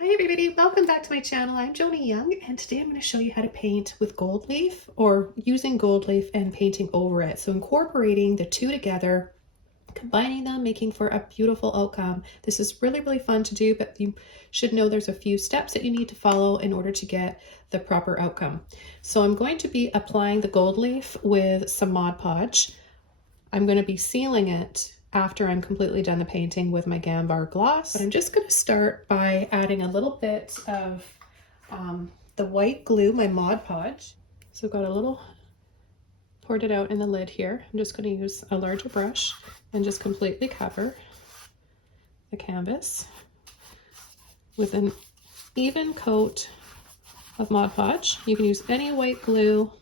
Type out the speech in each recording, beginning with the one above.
Hi everybody, welcome back to my channel. I'm Joni Young and today I'm going to show you how to paint with gold leaf or using gold leaf and painting over it. So incorporating the two together, combining them, making for a beautiful outcome. This is really fun to do, but you should know there's a few steps that you need to follow in order to get the proper outcome. So I'm going to be applying the gold leaf with some Mod Podge. I'm going to be sealing it after I'm completely done the painting with my Gambar gloss. But I'm just going to start by adding a little bit of the white glue, my Mod Podge. So I've got a little, poured it out in the lid here. I'm just going to use a larger brush and just completely cover the canvas with an even coat of Mod Podge. You can use any white glue.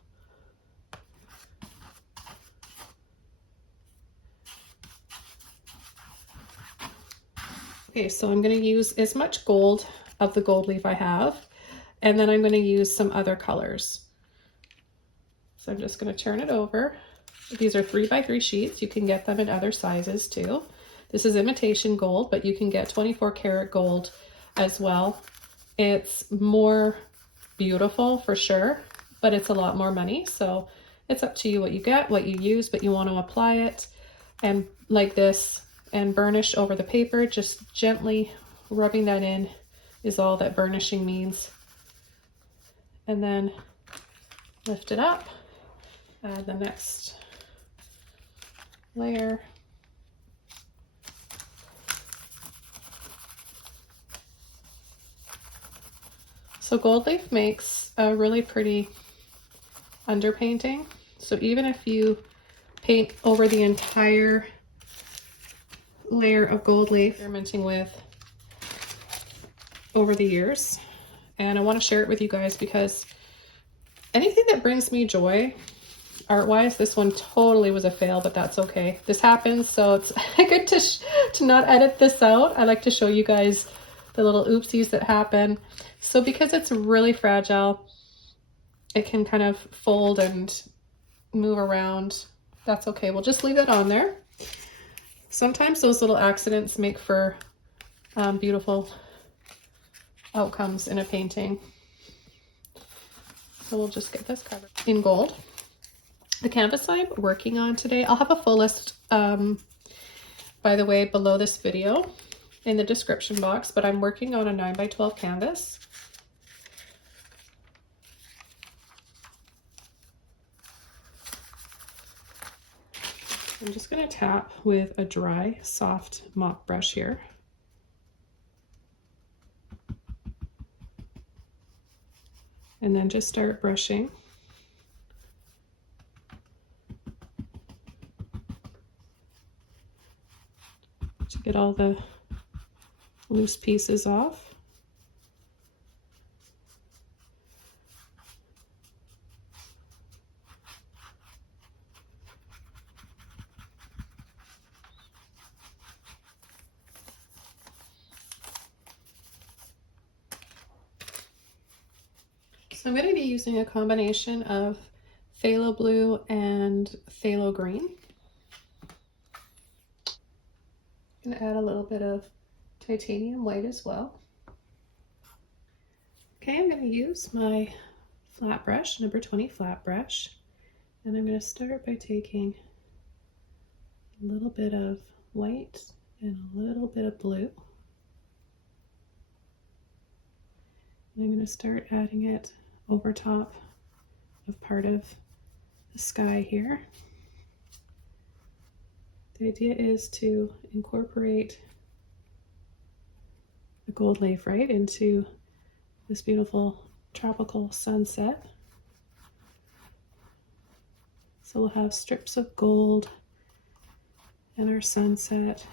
Okay, so I'm going to use as much gold of the gold leaf I have, and then I'm going to use some other colors. So I'm just going to turn it over. These are 3x3 sheets. You can get them in other sizes too. This is imitation gold, but you can get 24 karat gold as well. It's more beautiful for sure, but it's a lot more money. So it's up to you what you get, what you use, but you want to apply it and like this and burnish over the paper. Just gently rubbing that in is all that burnishing means. And then lift it up, add the next layer. So gold leaf makes a really pretty underpainting. So even if you paint over the entire layer of gold leaf, experimenting with over the years, and I want to share it with you guys because anything that brings me joy art-wise, this one totally was a fail, but that's okay. This happens, so it's good to not edit this out. I like to show you guys the little oopsies that happen. So because it's really fragile, it can kind of fold and move around. That's okay. We'll just leave it on there. Sometimes those little accidents make for beautiful outcomes in a painting. So we'll just get this covered in gold. The canvas I'm working on today, I'll have a full list, by the way, below this video in the description box, but I'm working on a 9x12 canvas. I'm just going to tap with a dry, soft mop brush here. And then just start brushing. To get all the loose pieces off. So I'm going to be using a combination of Thalo Blue and Thalo Green. I'm going to add a little bit of titanium white as well. Okay, I'm going to use my flat brush, number 20 flat brush, and I'm going to start by taking a little bit of white and a little bit of blue. And I'm going to start adding it over top of part of the sky here. The idea is to incorporate the gold leaf right into this beautiful tropical sunset. So we'll have strips of gold and our sunset,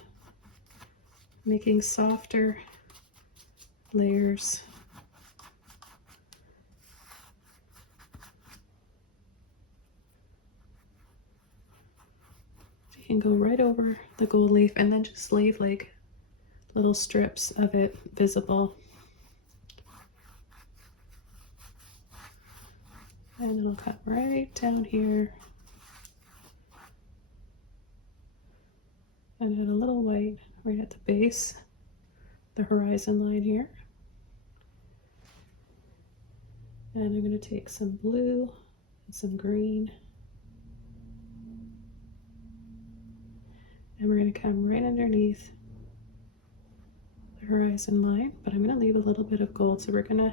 making softer layers. You can go right over the gold leaf and then just leave like little strips of it visible. And it'll cut right down here. And add a little white right at the base, the horizon line here. And I'm going to take some blue and some green. And we're going to come right underneath the horizon line, but I'm going to leave a little bit of gold. So we're going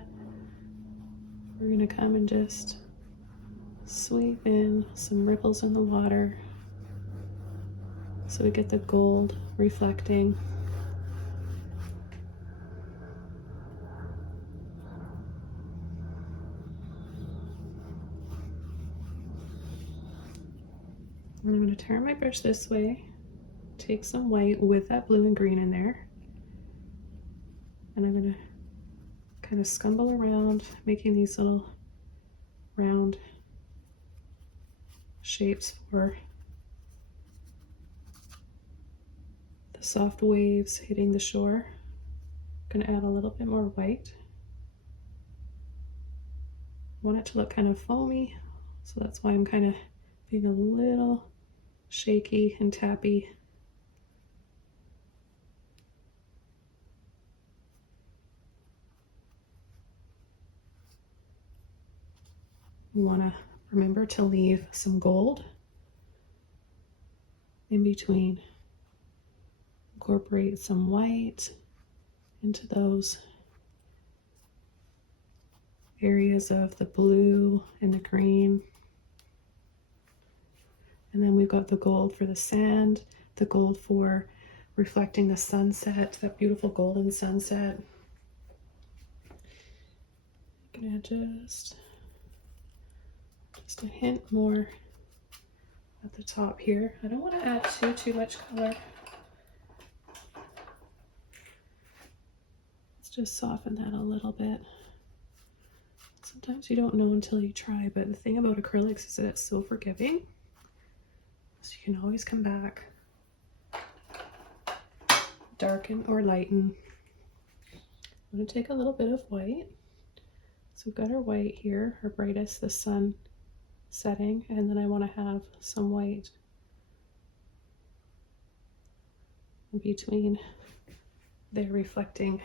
to come and just sweep in some ripples in the water so we get the gold reflecting. And I'm going to turn my brush this way, take some white with that blue and green in there, and I'm going to kind of scumble around, making these little round shapes for the soft waves hitting the shore. I'm going to add a little bit more white. I want it to look kind of foamy, so that's why I'm kind of being a little shaky and tappy. You want to remember to leave some gold in between. Incorporate some white into those areas of the blue and the green. And then we've got the gold for the sand, the gold for reflecting the sunset, that beautiful golden sunset. I'm gonna add just a hint more at the top here. I don't want to add too much color. Let's just soften that a little bit. Sometimes you don't know until you try, but the thing about acrylics is that it's so forgiving. So you can always come back, darken or lighten. I'm going to take a little bit of white. So we've got our white here, our brightest, the sun setting, and then I want to have some white in between there reflecting.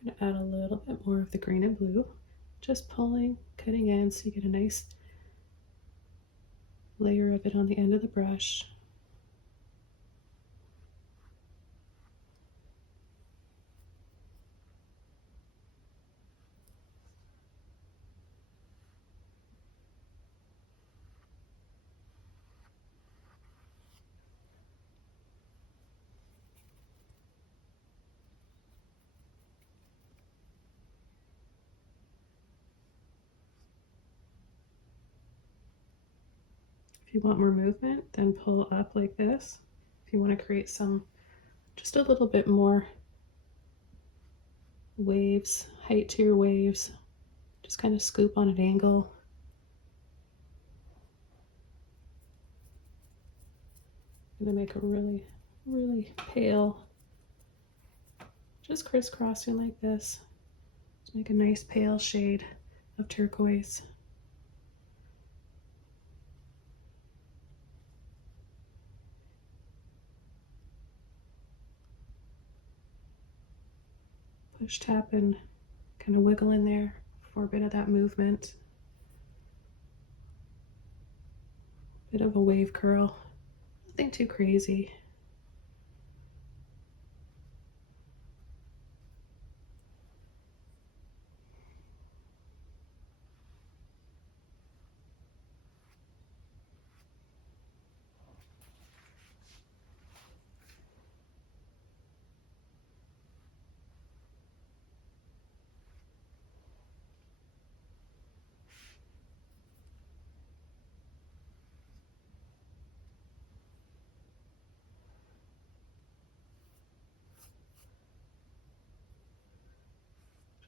I'm going to add a little bit more of the green and blue, just pulling, cutting in so you get a nice layer of it on the end of the brush. If you want more movement, then pull up like this. If you want to create just a little bit more waves, height to your waves, just kind of scoop on an angle. I'm going to make a really, really pale, just crisscrossing like this, to make a nice pale shade of turquoise. Push, tap, and kind of wiggle in there for a bit of that movement. Bit of a wave curl, nothing too crazy.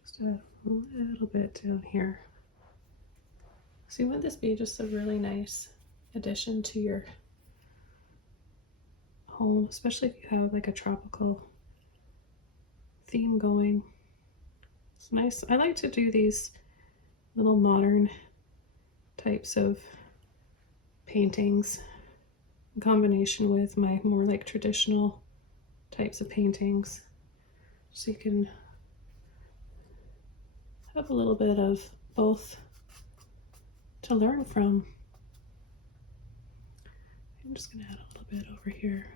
Just a little bit down here. So you want this to be just a really nice addition to your home, especially if you have like a tropical theme going. It's nice. I like to do these little modern types of paintings in combination with my more like traditional types of paintings. So you can have a little bit of both to learn from. I'm just going to add a little bit over here.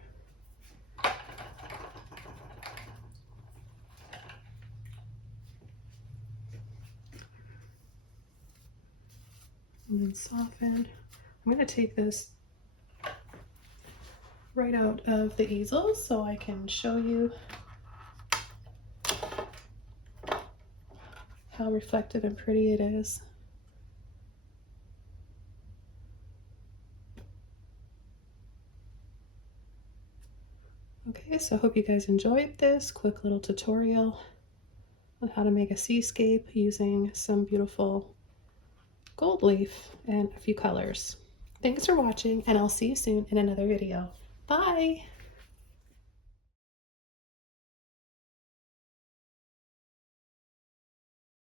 And then soften. I'm going to take this right out of the easel so I can show you how reflective and pretty it is. Okay, so I hope you guys enjoyed this quick little tutorial on how to make a seascape using some beautiful gold leaf and a few colors. Thanks for watching, and I'll see you soon in another video. Bye!